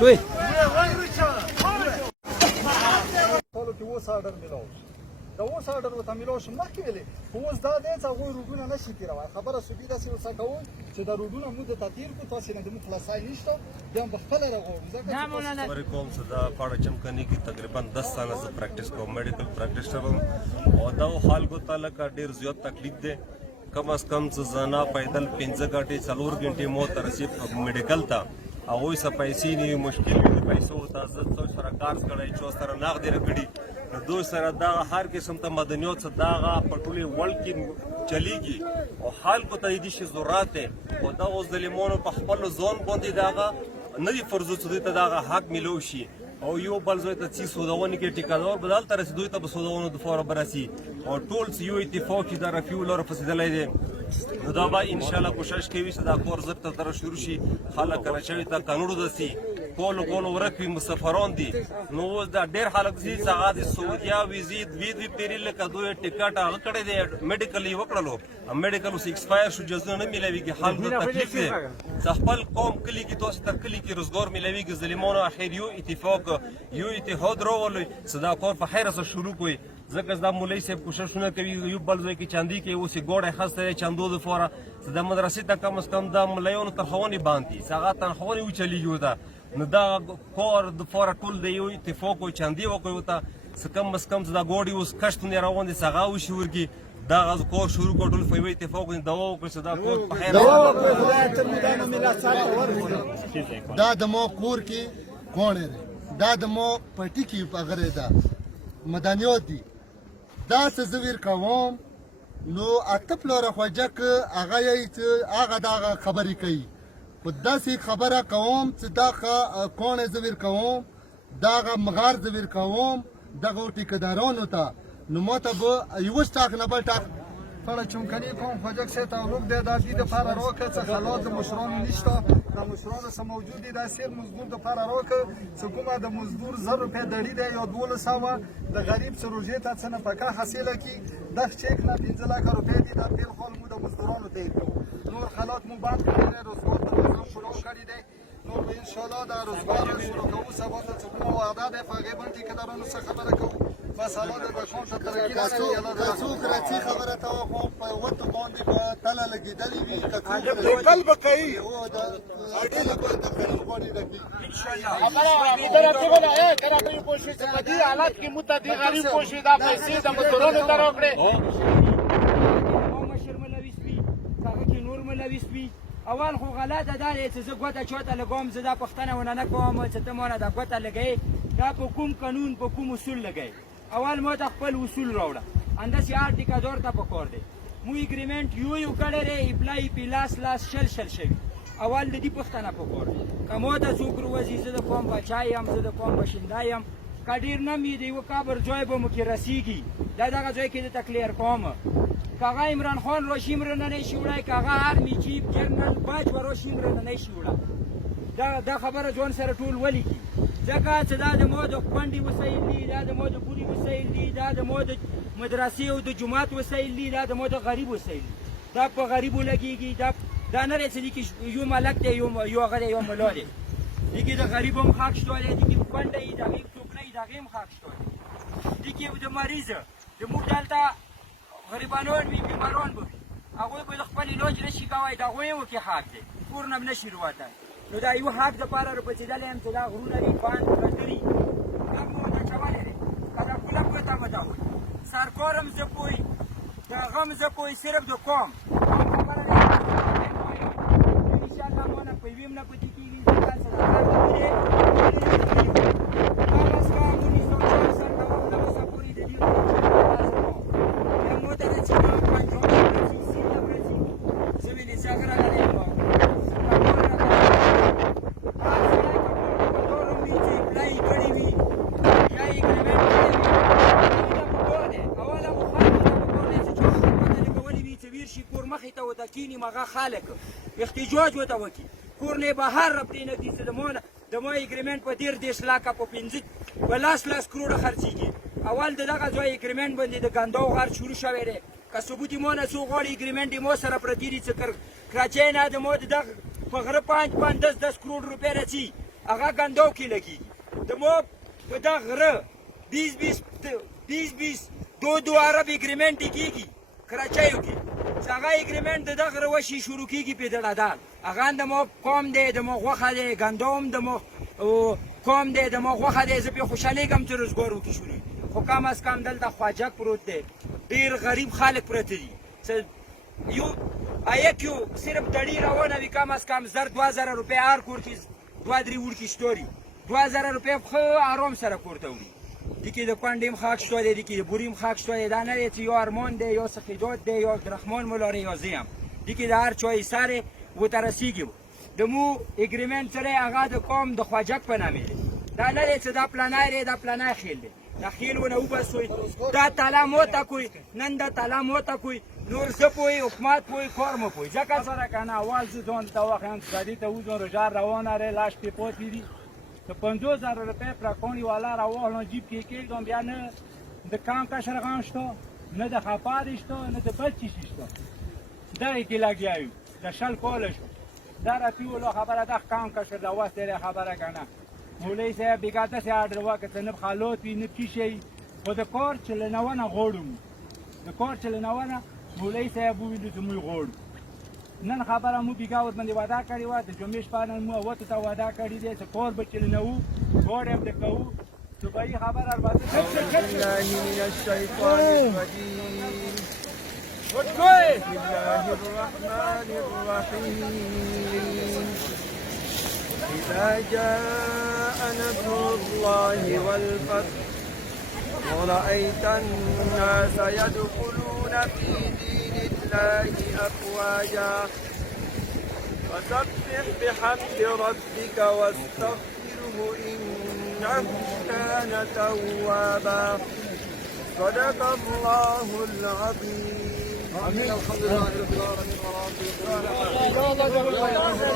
توی ټولو کې اوس آرډر میلاو شي دا اوس آرډر ورته میلاو شي مخکې ویلې خو اوس دا دی چې هغوی روډونه نشي تېروی خبره سو دې داسې ورڅه کوو چې دا روډونه موږ درته تېر کړو تاسې نه زموږ خلاصی نشته بیا هم پخپله راغواړو ځکه خبرې کوم چې دا پاړه چمکني کې تقریبا 10 ساله زه پریکټس کوم میډیکل پریکټیشنر وم او دغو خلکو ته لکه ډېر زیات تکلیف دی کم از کم چې زه پیدل 15 غنټې 4 غنټې مو ته رسید میډیکل ته هغوی څه پیسې نه وي مشکل وي د پیسو ته زه څو سره قرض کړی چا سره نغدې راکړي نو دوی سره دغه هر قسم ته مدنیت څه دغه په ټولې ورلډ کې چلیږي او خلکو ته یې دې شي ضرورت دی خو دغه اوس ظالمانو په خپلو ځان باندې دغه نه دي فرض چې دوی ته دغه حق میلو شي او یو بل ځای ته چې سوداونې کې ټیکادار به دلته رسي دوی ته به سوداونو دپاره به رسي او ټول چې یو اتفاق چې دا رفیع الله رفسېدلی دی نو دا به انشاءالله کوشش کوي چې دا کار زر تر طرف شروع شي خلک کراچۍ ته کانوړو ته سي کولو ورک وي مسافران دي نو اوس دا ډېر خلک ځي چې هغه د سعودیا ویزې دوی پیري لکه دوی ټکټ هغه کړی دی میډیکل یې وکړلو میډیکل اوس ایکسپایر شو جزونه نه میلاویږي خلکو ته تکلیف دی چې خپل قوم کلي کې تاسو ته کلي کې روزګار میلاویږي ظالمانو اخر یو اتفاق یو اتحاد راولئ چې دا کار په خیره سره شروع کړئ ځکه دا مولوي صاحب کوششونه کوي یو بل ځای کې چاندي کې اوس یې ګوډی خسته دی چندو دپاره چې د مدرسې ته کم از کم د ملایانو تنخواهانې باندې چې هغه تنخواهانې وچلیږي ورته نو دا کار دپاره ټول د یو اتفاق و چاندي وکړئ ورته چې کم از کم چې دا ګوډي اوس کشتونه یې روان دي چې هغه وشي ورکړي دغه کار شروع کړو ټول په یوه اتفاق باندې دوا وکړو چې دا کار په خیر دا د مو کور کې کوڼې دی دا د مو پټي کې هغه ده مدنیات دي دا څه زه ویر کوم نو اته پلوره خوجه که هغه یې چې هغه دغه خبرې کوي خو داسې خبره کوم چې دا کوڼې زه ویر کوم دغه مغار زه ویر کوم دغه ټیکهدارانو ته نو ما ته به یوه ټاک نه بل ټاک پړه چمکني کوم خوجک صاحب تعلق دی دا دې دپاره راکړه چې خلاص د مشرانو نشته د مشرانو څه موجود دي دا صرف مزدور دپاره راکړه چې کومه د مزدور 1000 روپۍ دړي دی یا 1200 د غریب څه روژې ته څه نفقه حاصله کړي دغه چیک نه 15 لکه روپۍ دي دا تېر کال مو د مزدورانو ته یې کړو نور خلات مو بند کړی دی روزګار ته نظام شروع کړی دی نور به انشاءالله دا روزګار شروع کوو سبا ته چې کومه وعده دی په هغې باندې ټیکهدارانو څه خبره کوو بس حالا د بخون ته ترقي که څوک راځي خبره ته خو په ورته باندې به تله لګېدلې وي که لیکل به کوي اډې به د فعل غوړې لګي دې حالت کې موږ ته دې غریب کوشي دا پیسې د مزدورانو ته راکړې مشر ملوي سپي هغه کې نور ملوي سپي اول خو غلطه دا دی چې زه ګوته چاته لګوم زه دا پوښتنه ونه نه کوم چې ته مانه دا ګوته لګوې دا په کوم قانون په کوم اصول لګوې اول ما ته خپل اصول راوړه همداسې هر ټیکهدار ته پکار دی مو اګریمنټ یو کړی دی اپلای پې لاس شل شوي اول د دې پوښتنه پکار دی که ما ته څوک روځي زه د قوم بچی یم زه د قوم باشنده یم که ډېر نه مې د یوه قبر ځای به مو کې رسیږي دا دغه ځای کې درته کلیر کوم که هغه عمران خان راشي مرننی شي وړی که هغه آرمي چیف جنرال باج به راشي مرننی شي وړه دا خبره ځوان سره ټول ولیکي ځکه چې دا د ما د کونډې وسایل دي دا د ما د بوري وسایل دي دا د ما د مدرسې او د جومات وسایل دي دا د ما د غریب وسایل دي دا په غریبو لګېږي دا نه دی چې دې کې یو ملک دی یو هغه دی یو ملا دی دې کې د غریب هم حق شته دی دې کې کونډه وي د هغې څوک نه وي د هغې هم حق شته دی دې کې د مریضه زموږ دلته غریبانان وي بیماران به وي هغوی به د خپل علاج نه شي کوی د هغوی هم کې حق دی کور نه به نه شي روتلی نو دا یو حق دپاره راپڅېدلی یم چې دا غرونه وي بند پرتري دا مو ورته اچولی دی که دا پوله پرته به دا وي سرکار هم زه پوی د هغه هم زه پوی صرف د قوم خبره دی انشاءالله ما نه په یوې هم نه پټې کېږي ځکه چې دا کار کوي دا بس کار کوي سر ته وخت اوسه پورې د دې مو ته د چې ما پنجاب ته راځي سیند ته راځي زه ویلې چې هغه راغلی یم کینی مغه خلک احتجاج وته وکي کور نه بهر رپټې نه دي چې د ما اګریمنټ په 10 لکه په 15 په لاس کروڑه خرڅېږي اول د دغه ځای اګریمنټ باندې د ګنداو غر شروع شوی دی که ثبوت یې ما نه څو غواړي اګریمنټ یې ما سره پرتې دي چې کراچۍ نه د ما د دغه په غره 5 10 کروڑ روپۍ راځي هغه ګندو کې لګېږي د مو په دغه غره 20 دو عرب اګریمنټ کېږي کراچیو کې چې هغه اګریمنټ د دغه غره وشي شروع کېږي په دړادار هغه د مو قوم دی د مو غوښه دی ګندم د مو قوم دی د مو غوښه دی زه پرې خوشحالېږم چې روزګار وکړي شروع خو کم از کم دلته خواجک پروت دی ډېر غریب خلک پراته دي یو یو صرف دړي روانه وي کم از کم 1000 روپۍ هر کور کې 2-3 وړکي شته دي 2000 روپۍ ښه آرام سره کور ته وړي دې کې د کونډې خاک شته دی دې کې د بوري خاک شته دی دا نه دی چې یو ارمان دی یو سخیدات دی یو عبدالرحمن مولاري یا زه یم دې کې د هر چا حصه دی ورته رسېږي د مو اګریمنټ سره هغه د قوم د خواجک په نامې دی دا نه دی چې دا پلانی دی دا پلانی خیل دی دا خیل ونه وباسوی دا تالا موته کوی نن دا تالا موته کوی نور زه پوی حکومت پوی کار مو پوی ځکه سره کنه اول زه ځان ته واخیم سادی ته وځم روزار روانه ری لاش په پوتی دي ته 50000 روپۍ پراکونی والا راوالو جیب کې کېږم بیا نه د کام کا شرغان شته نه د خپارې شته نه د بل چی شته دغه کې لګیایو د شل کول شو دا راتی ولو خبره د کام کا شر د واسطه خبره کنه مولوی صاحب بیګاته سي اډر واکه څنګه خالوت وی نه کیشي خو د کار چلنونه غوړم د کار چلنونه مولوی صاحب ویل چې موږ غوړ نن خبره مو بیګاوت باندې وعده کړی و د جمعې شپه نن مو وته ته وعده کړی دی چې کار به چلنو غوړ هم د کوو صبحي خبر البته بالله من الشیطان الرجیم بسم الله الرحمن الرحیم إذا جاء نصر الله والفتح ورأيت الناس يدخلون في دين الله أفواجا فسبح بحمد ربك واستغفره إنه كان توابا صدق الله العظيم آمين الحمد لله رب العالمين